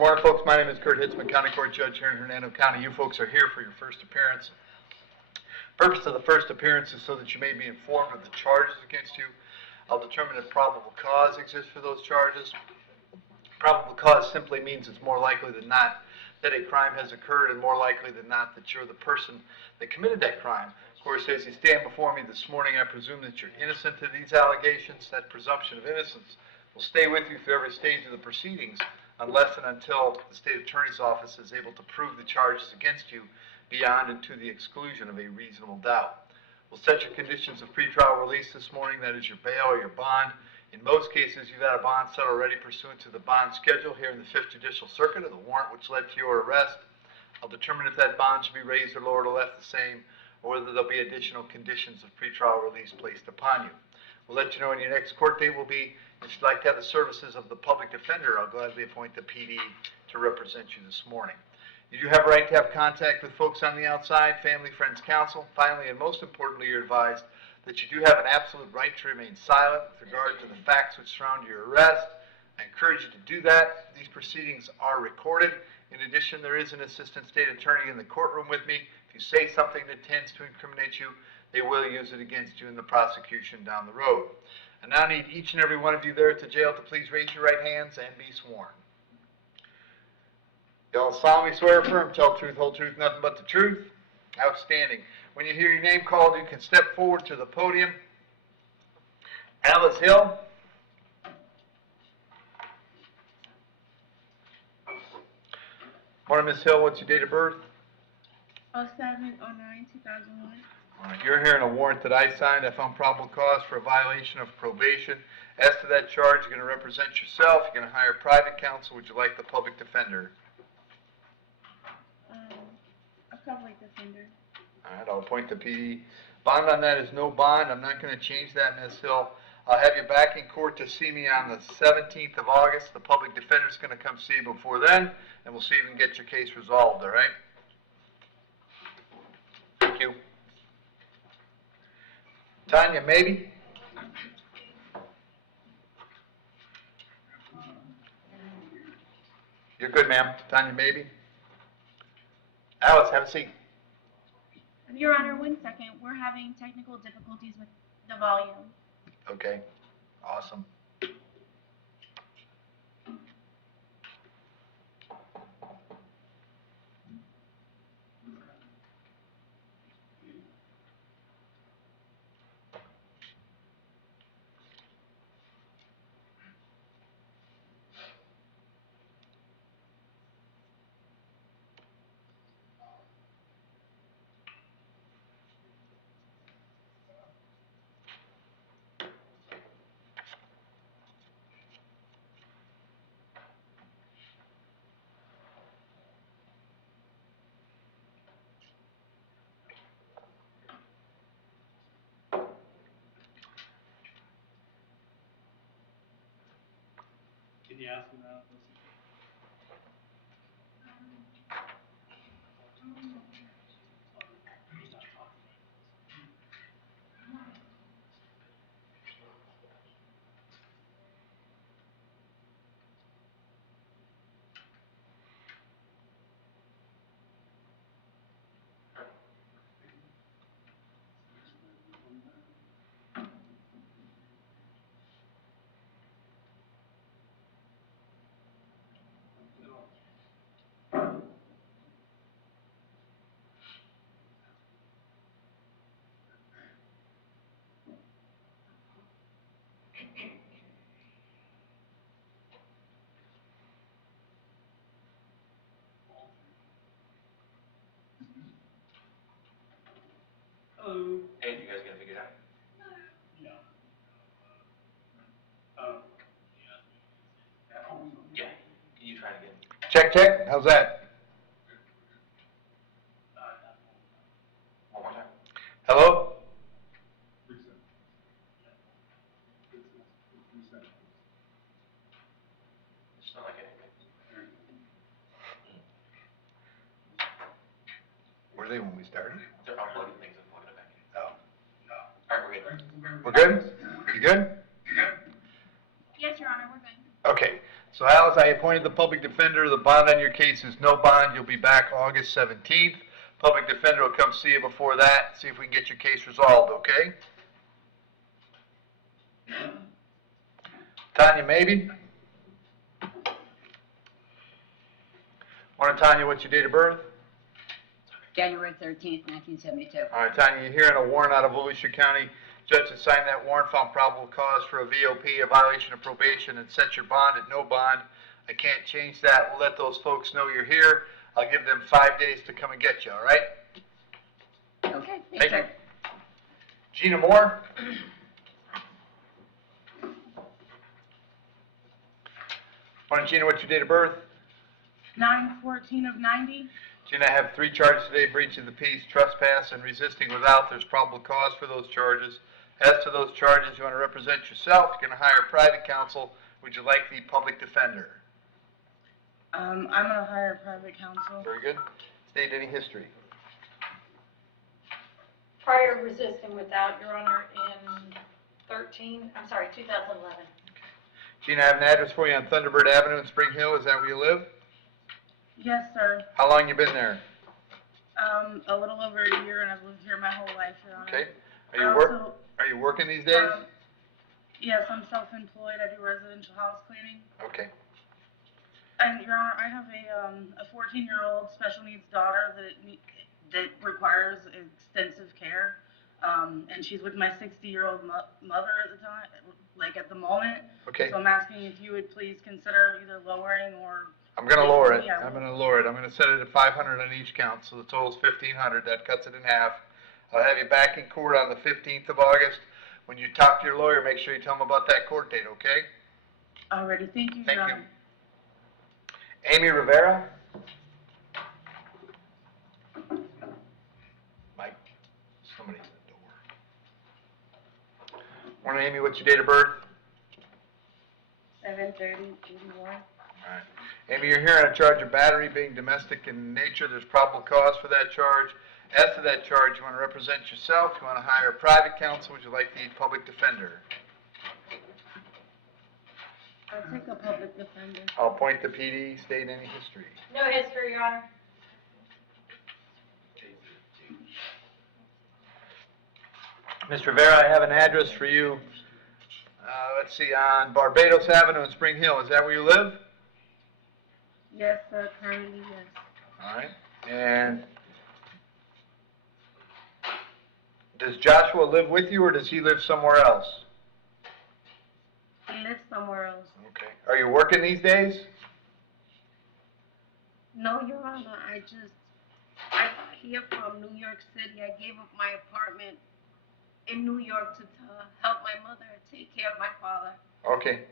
Morning, folks. My name is Hitzemann, County Court Judge here in Hernando County. You folks are here for your first appearance. Purpose of the first appearance is so that you may be informed of the charges against you. I'll determine if probable cause exists for those charges. Probable cause simply means it's more likely than not that a crime has occurred, and more likely than not that you're the person that committed that crime. Of course, as you stand before me this morning, I presume that you're innocent of these allegations. That presumption of innocence will stay with you through every stage of the proceedings, unless and until the state attorney's office is able to prove the charges against you beyond and to the exclusion of a reasonable doubt. We'll set your conditions of pretrial release this morning, that is your bail or your bond. In most cases, you've had a bond set already pursuant to the bond schedule here in the 5th Judicial Circuit, or the warrant which led to your arrest. I'll determine if that bond should be raised or lowered or left the same, or whether there'll be additional conditions of pretrial release placed upon you. We'll let you know when your next court date will be. If you'd like to have the services of the public defender, I'll gladly appoint the PD to represent you this morning. You do have a right to have contact with folks on the outside, family, friends, counsel. Finally, and most importantly, you're advised that you do have an absolute right to remain silent with regard to the facts which surround your arrest. I encourage you to do that. These proceedings are recorded. In addition, there is an assistant state attorney in the courtroom with me. If you say something that tends to incriminate you, they will use it against you in the prosecution down the road. I now need each and every one of you there at the jail to please raise your right hands and be sworn. Y'all solemnly swear or affirm, tell the truth, whole truth, nothing but the truth. Outstanding. When you hear your name called, you can step forward to the podium. Alice Hill. Morning, Ms. Hill. What's your date of birth? 07/09/2001. All right, you're hearing a warrant that I signed. I found probable cause for a violation of probation. As to that charge, you're going to represent yourself. You're going to hire private counsel. Would you like the public defender? A public defender. All right, I'll appoint the PD. Bond on that is no bond. I'm not going to change that, Ms. Hill. I'll have you back in court to see me on the 17th of August. The public defender's going to come see you before then, and we'll see if we can get your case resolved, all right? Thank you. Tanya, maybe? You're good, ma'am. Tanya, maybe? Alice, have a seat. Your Honor, 1 second. We're having technical difficulties with the volume. Okay. Awesome. Can you ask him that? Hello. Hey, you guys got to figure it out? Yeah. Yeah. Can you try it again? Check, check. How's that? One more time. Hello? It's not like it. Were they when we started? They're uploading things and plugging it back in. Oh. All right, we're good. We're good? You good? Yes, Your Honor, we're good. Okay. So Alice Giles, I appointed the public defender. The bond on your case is no bond. You'll be back August 17th. Public defender will come see you before that, see if we can get your case resolved, okay? Tanya, maybe? Morning, Tanya, what's your date of birth? January 13th, 1972. All right, Tanya, you're hearing a warrant out of Volusia County. Judge has signed that warrant, found probable cause for a VOP, a violation of probation, and set your bond at no bond. I can't change that. We'll let those folks know you're here. I'll give them 5 days to come and get you, all right? Okay, Thank thank you. you. Gina Moore? Morning, Gina, what's your date of birth? 9/14 of 90. Gina, I have 3 charges today: breach of the peace, trespass, and resisting without. There's probable cause for those charges. As to those charges, you want to represent yourself. You're going to hire private counsel. Would you like the public defender? I'm gonna hire private counsel. Very good. State any history. Prior resisting without, Your Honor, in 2011. Gina, I have an address for you on Thunderbird Avenue in Spring Hill. Is that where you live? Yes, sir. How long you been there? A little over a year, and I've lived here my whole life, Your Honor. Okay. Also, Are you working these days? Yes, I'm self-employed. I do residential house cleaning. Okay. And Your Honor, I have a 14-year-old special needs daughter that requires extensive care. And she's with my 60-year-old mother at the time, like at the moment. Okay. So I'm asking if you would please consider either lowering or. I'm going to lower it. Yeah. I'm going to lower it. I'm going to set it at 500 on each count, so the total's 1,500. That cuts it in half. I'll have you back in court on the 15th of August. When you talk to your lawyer, make sure you tell him about that court date, okay? Alrighty, thank you, Thank Your you. Honor. Amy Rivera? Mike, somebody at the door. Morning, Amy. What's your date of birth? 7/30/81. All right. Amy, you're here on a charge of battery being domestic in nature. There's probable cause for that charge. As to that charge, you want to represent yourself. You want to hire private counsel. Would you like the public defender? I'll take a public defender. I'll appoint the PD. State any history. No history, Your Honor. Mr. Rivera, I have an address for you. Let's see, on Barbados Avenue in Spring Hill. Is that where you live? Yes, sir, currently, yes. All right. And does Joshua live with you, or does he live somewhere else? He lives somewhere else. Okay. Are you working these days? No, Your Honor, I got here from New York City. I gave up my apartment in New York to help my mother take care of my father. Okay.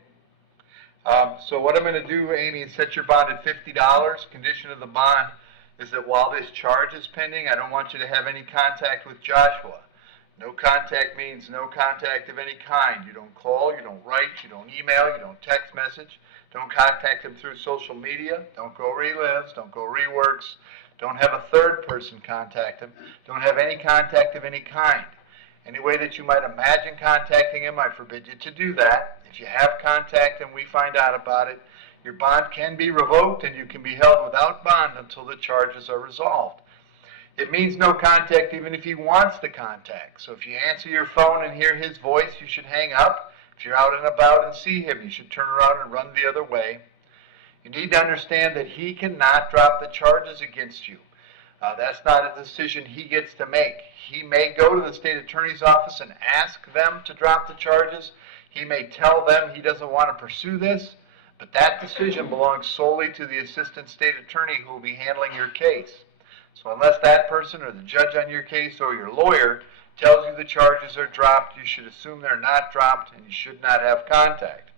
So what I'm going to do, Amy, is set your bond at $50. Condition of the bond is that while this charge is pending, I don't want you to have any contact with Joshua. No contact means no contact of any kind. You don't call, you don't write, you don't email, you don't text message. Don't contact him through social media. Don't go relives, don't go reworks. Don't have a third person contact him. Don't have any contact of any kind. Any way that you might imagine contacting him, I forbid you to do that. If you have contact and we find out about it, your bond can be revoked and you can be held without bond until the charges are resolved. It means no contact even if he wants to contact. So if you answer your phone and hear his voice, you should hang up. If you're out and about and see him, you should turn around and run the other way. You need to understand that he cannot drop the charges against you. That's not a decision he gets to make. He may go to the state attorney's office and ask them to drop the charges. He may tell them he doesn't want to pursue this, but that decision belongs solely to the assistant state attorney who will be handling your case. So unless that person or the judge on your case or your lawyer tells you the charges are dropped, you should assume they're not dropped and you should not have contact.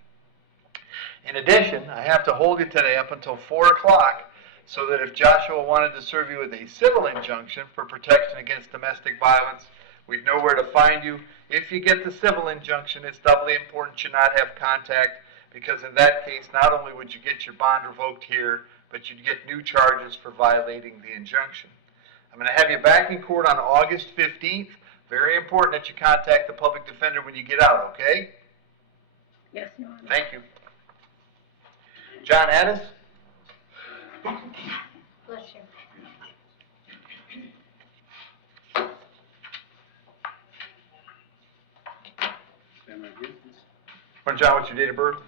In addition, I have to hold you today up until 4 o'clock so that if Joshua wanted to serve you with a civil injunction for protection against domestic violence, we'd know where to find you. If you get the civil injunction, it's doubly important you not have contact, because in that case, not only would you get your bond revoked here, but you'd get new charges for violating the injunction. I'm going to have you back in court on August 15th. Very important that you contact the public defender when you get out, okay? Yes, Your Honor. Thank you. John Addis? Bless you. Stand right here. Well, John, what's your date of birth?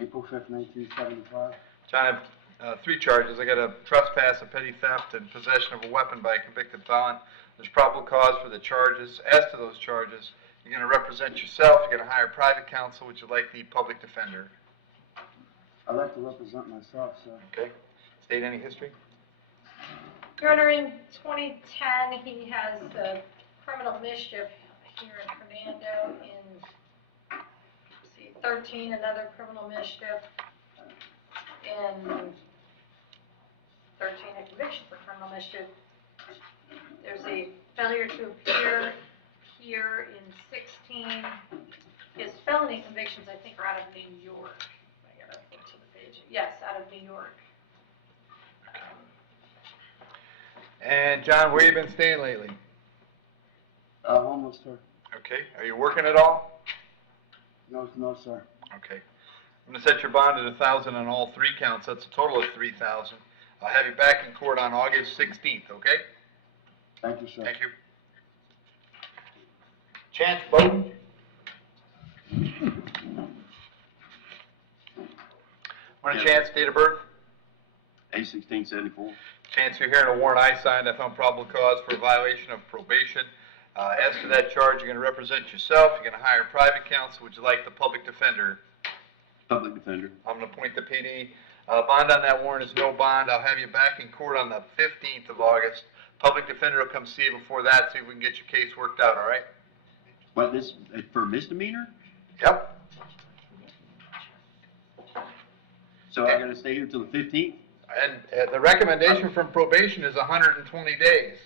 April 5th, 1975. John, I have 3 charges. I got a trespass, a petty theft, and possession of a weapon by a convicted felon. There's probable cause for the charges. As to those charges, you're going to represent yourself. You're going to hire private counsel. Would you like the public defender? I'd like to represent myself, sir. Okay. State any history? Your Honor, in 2010, he has criminal mischief here in Hernando. In 13, another criminal mischief. In 13, a conviction for criminal mischief. There's a failure to appear here in 16. His felony convictions, I think, are out of New York. I gotta get to the page. Yes, out of New York. And John, where you been staying lately? Homeless, sir. Okay. Are you working at all? No, sir. Okay. I'm going to set your bond at $1,000 on all 3 counts. That's a total of $3,000. I'll have you back in court on August 16th, okay? Thank you, sir. Thank you. Chance Bowden? What a chance, date of birth? 8/16/74. Chance, you're hearing a warrant I signed. I found probable cause for a violation of probation. As to that charge, you're going to represent yourself. You're going to hire private counsel. Would you like the public defender? Public defender. I'm going to appoint the PD. Bond on that warrant is no bond. I'll have you back in court on the 15th of August. Public defender will come see you before that, see if we can get your case worked out, all right? What, this, for misdemeanor? Yep. So I gotta stay here till the 15th? And the recommendation from probation is 120 days.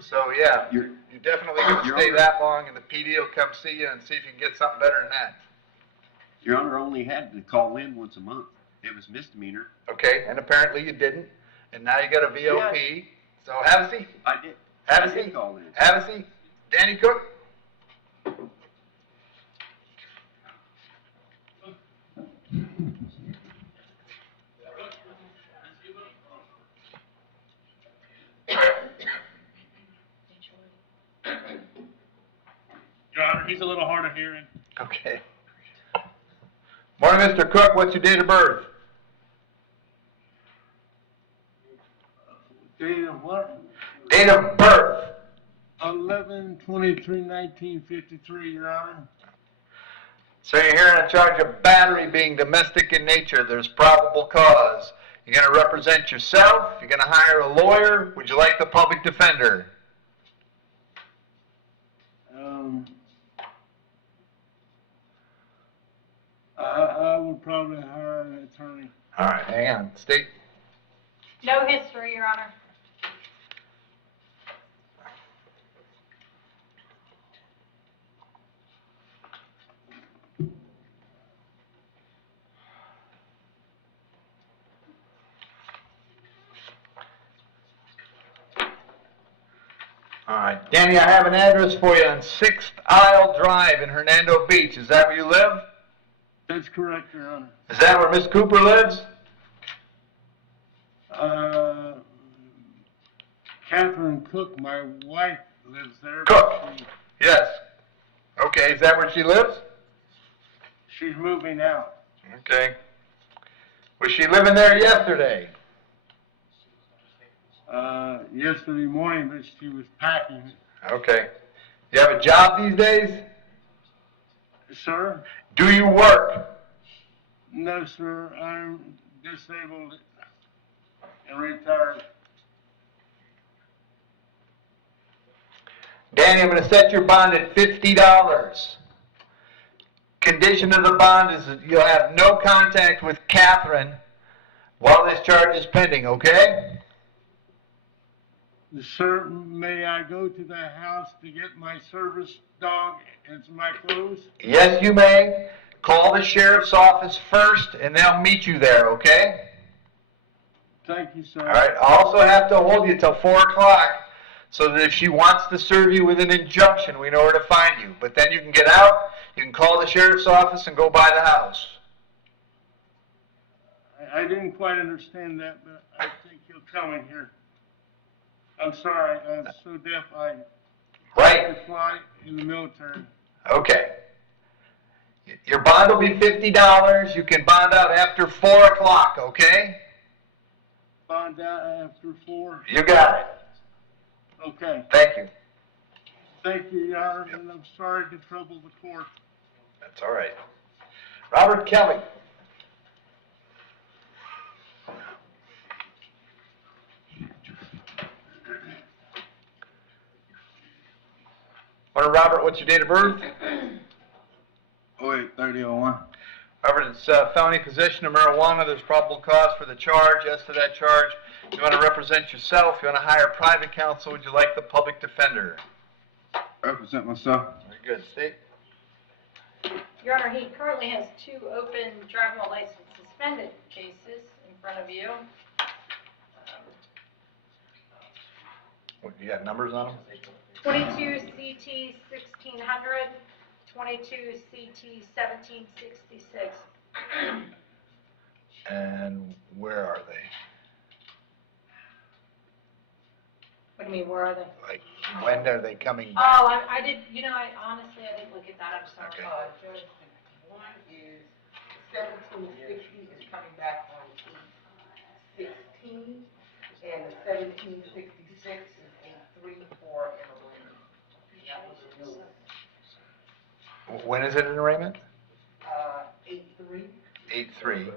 So, yeah, you're definitely going to Your stay Honor. that long, and the PD will come see you and see if you can get something better than that. Your Honor only had to call in once a month. It was misdemeanor. Okay, and apparently you didn't, and now you got a VOP. So have a seat. I did. Have I a did seat. call in. Have a seat. Danny Cook? Your Honor, he's a little hard of hearing. Okay. Morning, Mr. Cook. What's your date of birth? Date of what? Date of birth. 11/23/1953, Your Honor. So you're hearing a charge of battery being domestic in nature. There's probable cause. You're going to represent yourself. You're going to hire a lawyer. Would you like the public defender? I would probably hire an attorney. All right, hang on. State. No history, Your Honor. All right. Danny, I have an address for you on 6th Isle Drive in Hernando Beach. Is that where you live? That's correct, Your Honor. Is that where Miss Cooper lives? Catherine Cook, my wife, lives there. Cook. She- Yes. Okay, is that where she lives? She's moving out. Okay. Was she living there yesterday? Yesterday morning, but she was packing. Okay. You have a job these days? Sir? Do you work? No, sir. I'm disabled and retired. Danny, I'm going to set your bond at $50. Condition of the bond is that you'll have no contact with Catherine while this charge is pending, okay? Sir, may I go to the house to get my service dog and my clothes? Yes, you may. Call the sheriff's office first, and they'll meet you there, okay? Thank you, sir. All right. I'll also have to hold you till 4 o'clock so that if she wants to serve you with an injunction, we know where to find you. But then you can get out, you can call the sheriff's office and go by the house. I didn't quite understand that, but I think he'll come in here. I'm sorry, I'm so deaf, I Right? had to fly in the military. Okay. Your bond will be $50. You can bond out after 4 o'clock, okay? Find out after 4. You got it. Okay. Thank you. Thank you, Your Honor, and I'm sorry to trouble the court. That's all right. Robert Kelly. Morning, Robert. What's your date of birth? 08/30/01. Robert, it's felony possession of marijuana. There's probable cause for the charge. As to that charge, you want to represent yourself. You want to hire private counsel. Would you like the public defender? Represent myself. Very good. State. Your Honor, he currently has 2 open driving while license suspended cases in front of you. What, you got numbers on them? 22 CT 1600, 22 CT 1766. And where are they? What do you mean, where are they? Like, when are they coming back? Oh, I did, honestly, I didn't look at that, I'm sorry. Okay. Judge, one is 1760 is coming back on 8/16, and the 1766 is 8/3 in arraignment. That was a new one. When is it in arraignment? 8/3? 8/3.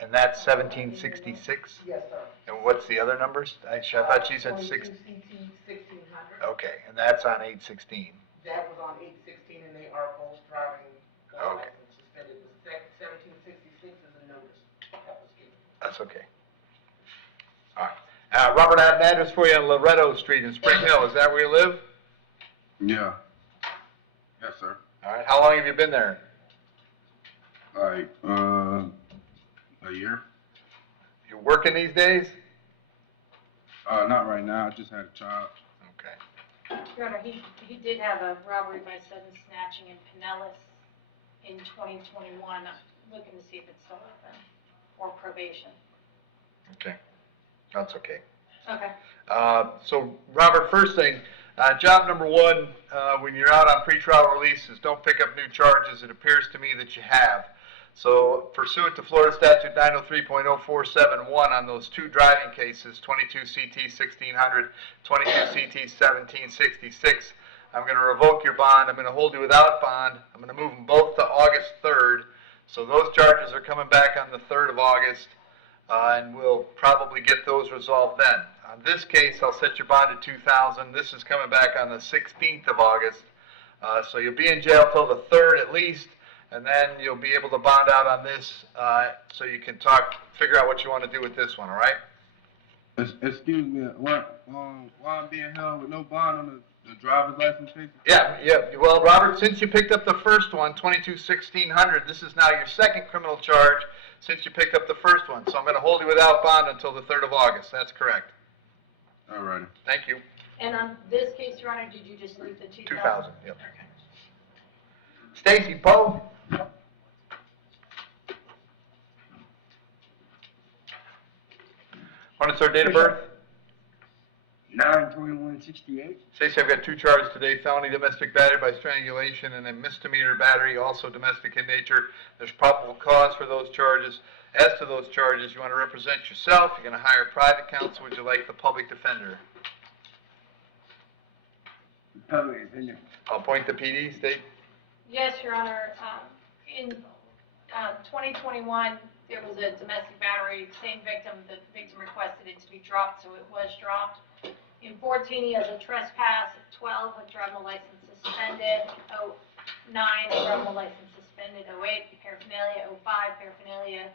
And that's 1766? Yes, sir. And what's the other numbers? I thought you said 6. 22 CT 1600. Okay, and that's on 8/16. That was on 8/16, and they are both driving while Okay. license suspended. The 1766 is a notice that was given. That's okay. All right. Robert, I have an address for you on Loretto Street in Spring Hill. Is that where you live? Yeah. Yes, sir. All right. How long have you been there? Like, a year. You working these days? Not right now. I just had a child. Okay. Your Honor, he did have a robbery by sudden snatching in Pinellas in 2021. I'm looking to see if it's still open, or probation. Okay. That's okay. Okay. So, Robert, first thing, job number 1, when you're out on pretrial releases, don't pick up new charges. It appears to me that you have. So, pursuant to Florida Statute 903.0471 on those 2 driving cases, 22 CT 1600, 22 CT 1766, I'm going to revoke your bond. I'm going to hold you without bond. I'm going to move them both to August 3rd. So those charges are coming back on the 3rd of August, and we'll probably get those resolved then. On this case, I'll set your bond at $2,000. This is coming back on the 16th of August. So you'll be in jail till the 3rd at least, and then you'll be able to bond out on this, so you can figure out what you want to do with this one, all right? Excuse me, why I'm being held with no bond on the driver's license case? Yeah. Well, Robert, since you picked up the first one, 22-1600, this is now your second criminal charge since you picked up the first one. So I'm going to hold you without bond until the 3rd of August. That's correct. All righty. Thank you. And on this case, Your Honor, did you just leave the 2,000? 2,000, yep. Stacy Poe. What is our date of birth? 9/21/68. Stacy, I've got 2 charges today, felony domestic battery by strangulation and a misdemeanor battery, also domestic in nature. There's probable cause for those charges. As to those charges, you want to represent yourself. You're going to hire private counsel. Would you like the public defender? Public opinion. I'll appoint the PD, State. Yes, Your Honor. In 2021, there was a domestic battery, same victim. The victim requested it to be dropped, so it was dropped. In 14, he has a trespass. 12, a driving license suspended. 09, a driving license suspended. 08, paraphernalia. 05, paraphernalia.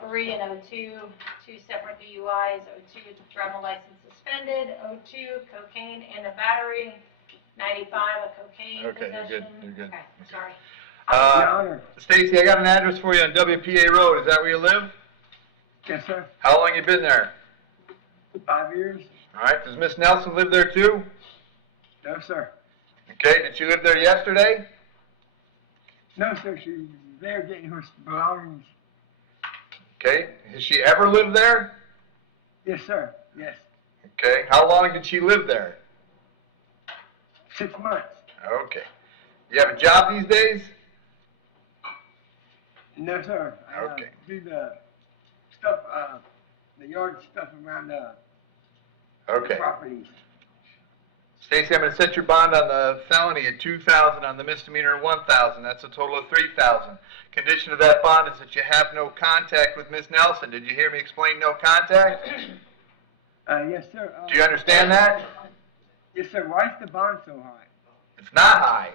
03 and 02, 2 separate DUIs. 02, driving license suspended. 02, cocaine and a battery. 95, a cocaine Okay, possession. you're good, you're good. Okay, sorry. Your Honor. Stacy, I got an address for you on WPA Road. Is that where you live? Yes, sir. How long you been there? 5 years? All right. Does Miss Nelson live there too? No, sir. Okay. Did she live there yesterday? No, sir, she's there getting her belongings. Okay, has she ever lived there? Yes, sir. Yes. Okay, how long did she live there? 6 months. Okay. You have a job these days? No, sir. I Okay. do the stuff, the yard stuff around the Okay. properties. Stacy, I'm going to set your bond on the felony at $2,000, on the misdemeanor at $1,000. That's a total of $3,000. Condition of that bond is that you have no contact with Ms. Nelson. Did you hear me explain no contact? Yes, sir. Do you understand that? Yes, sir. Why is the bond so high? It's not high.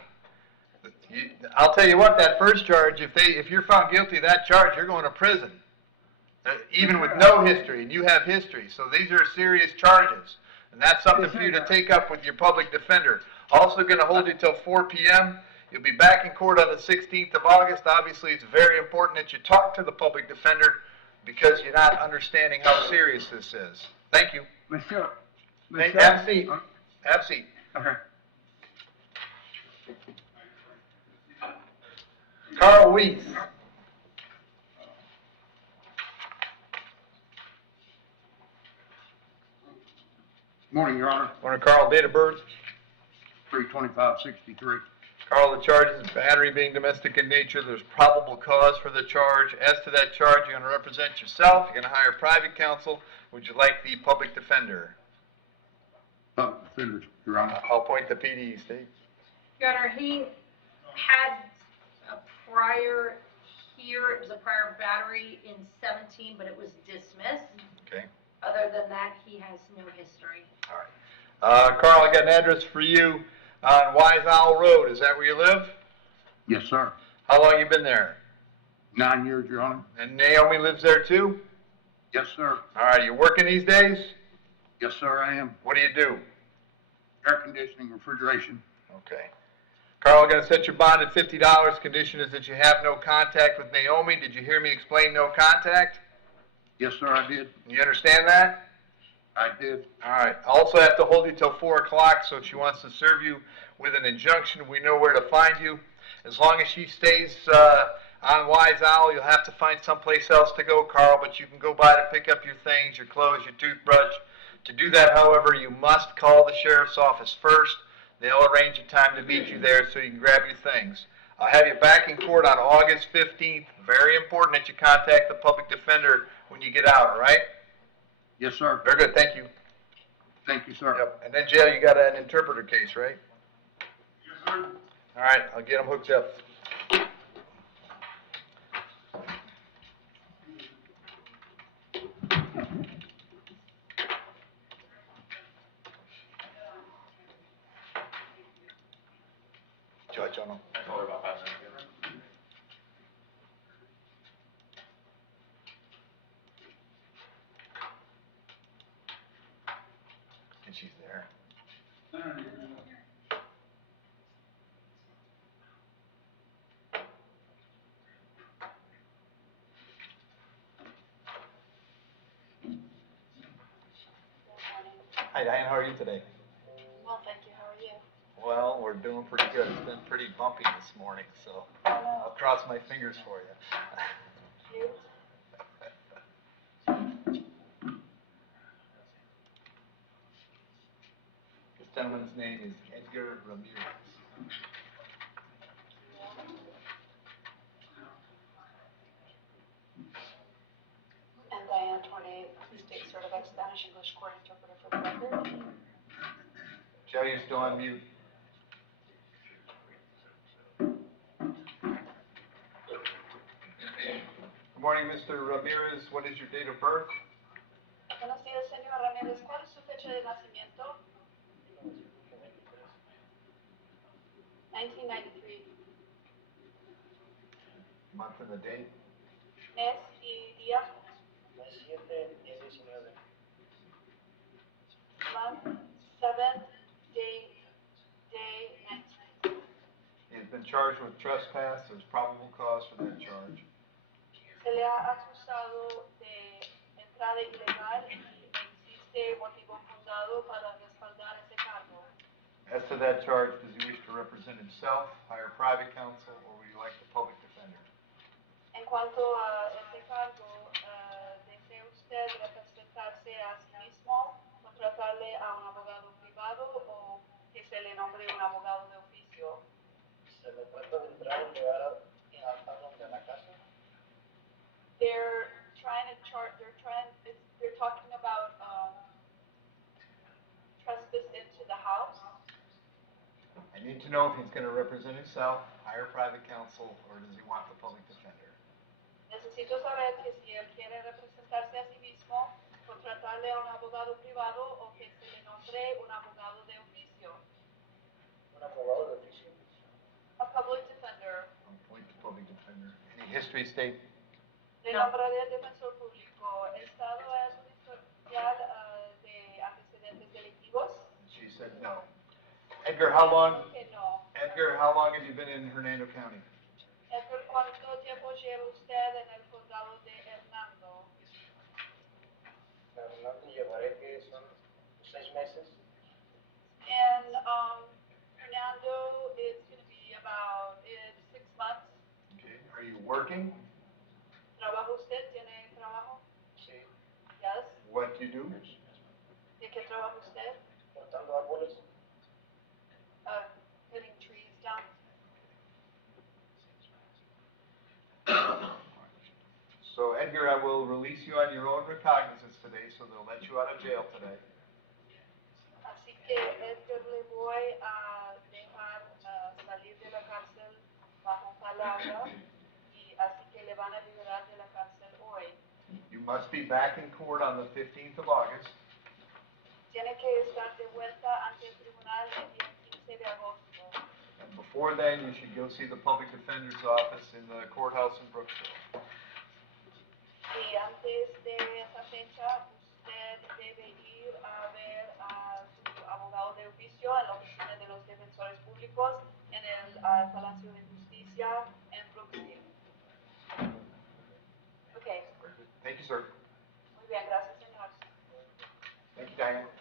I'll tell you what, that first charge, if you're found guilty of that charge, you're going to prison. Even with no history, and you have history. So these are serious charges. And that's something for you to take up with your public defender. Also going to hold you till 4 p.m. You'll be back in court on the 16th of August. Obviously, it's very important that you talk to the public defender because you're not understanding how serious this is. Thank you. Monsieur. Hey, have a seat. Have a seat. Okay. Carl Weiss. Morning, Your Honor. Morning, Carl. Date of birth? 3/25/63. Carl, the charge is battery being domestic in nature. There's probable cause for the charge. As to that charge, you're going to represent yourself. You're going to hire private counsel. Would you like the public defender? Public defender, Your Honor. I'll appoint the PD, Steve. Your Honor, he had a prior here, it was a prior battery in 17, but it was dismissed. Okay. Other than that, he has no history. All right. Carl, I got an address for you on Wise Owl Road. Is that where you live? Yes, sir. How long you been there? 9 years, Your Honor. And Naomi lives there too? Yes, sir. All right. You working these days? Yes, sir, I am. What do you do? Air conditioning, refrigeration. Okay. Carl, I'm going to set your bond at $50. Condition is that you have no contact with Naomi. Did you hear me explain no contact? Yes, sir, I did. You understand that? I did. All right. I also have to hold you till 4 o'clock, so if she wants to serve you with an injunction, we know where to find you. As long as she stays on Wise Owl, you'll have to find someplace else to go, Carl, but you can go by to pick up your things, your clothes, your toothbrush. To do that, however, you must call the sheriff's office first. They'll arrange a time to meet you there so you can grab your things. I'll have you back in court on August 15th. Very important that you contact the public defender when you get out, all right? Yes, sir. Very good. Thank you. Thank you, sir. Yep. And then, jail, you got an interpreter case, right? Yes, sir. All right. I'll get them hooked up. Judge on them. And she's there. Hi, Diane. How are you today? Well, thank you. How are you? Well, we're doing pretty good. It's been pretty bumpy this morning, so I'll cross my fingers for you. Cute. This gentleman's name is Edgar Ramirez. And Diane, 28, state certified Spanish English court interpreter for the record. Joe, you're still on mute. Good morning, Mr. Ramirez. What is your date of birth? Buenos días, señor Ramírez. ¿Cuál es su fecha de nacimiento? 1993. Month and the date? Mes y día. Month, 7th, date, day, 19. He has been charged with trespass. There's probable cause for that charge. Se le ha acusado de entrada ilegal y existe motivo fundado para respaldar ese cargo. As to that charge, does he wish to represent himself, hire private counsel, or would you like the public defender? En cuanto a este cargo, contratarle a un abogado privado o que se le nombre un abogado de oficio. Se le trata de entrar y llegar a donde, a la casa. They're talking about trespass into the house. I need to know if he's going to represent himself, hire private counsel, or does he want the public defender? Necesito saber que si él quiere representarse a sí mismo, contratarle a un abogado privado o que se le nombre un abogado de oficio. Un abogado de oficio. A public defender. Appoint the public defender. Any history state? Le nombraré defensor público. El Estado es un historial de antecedentes delictivos. She said no. Edgar, how long? Que no. Edgar, how long have you been in Hernando County? Edgar, ¿cuánto tiempo lleva usted en el condado de Hernando? Hernando llevaré que son 6 meses. And Hernando is going to be about 6 months. Okay. Are you working? ¿Trabaja usted? ¿Tiene trabajo? Sí. Yes. What do you do? ¿De qué trabaja usted? Cortando árboles. Cutting trees down. So Edgar, I will release you on your own recognizance today, so they'll let you out of jail today. Así que Edgar le voy a dejar salir de la cárcel bajo palabra y así que le van a liberar de la cárcel hoy. You must be back in court on the 15th of August. Tiene que estar de vuelta ante el tribunal el día 15 de agosto. And before then, you should go see the public defender's office in the courthouse in Brooksville. Y antes de esa fecha, usted debe ir a ver a su abogado de oficio en la oficina de los defensores públicos en el Palacio de Justicia en Brooksville. Okay. Thank you, sir. Muy bien, gracias, señor. Thank you, Diane.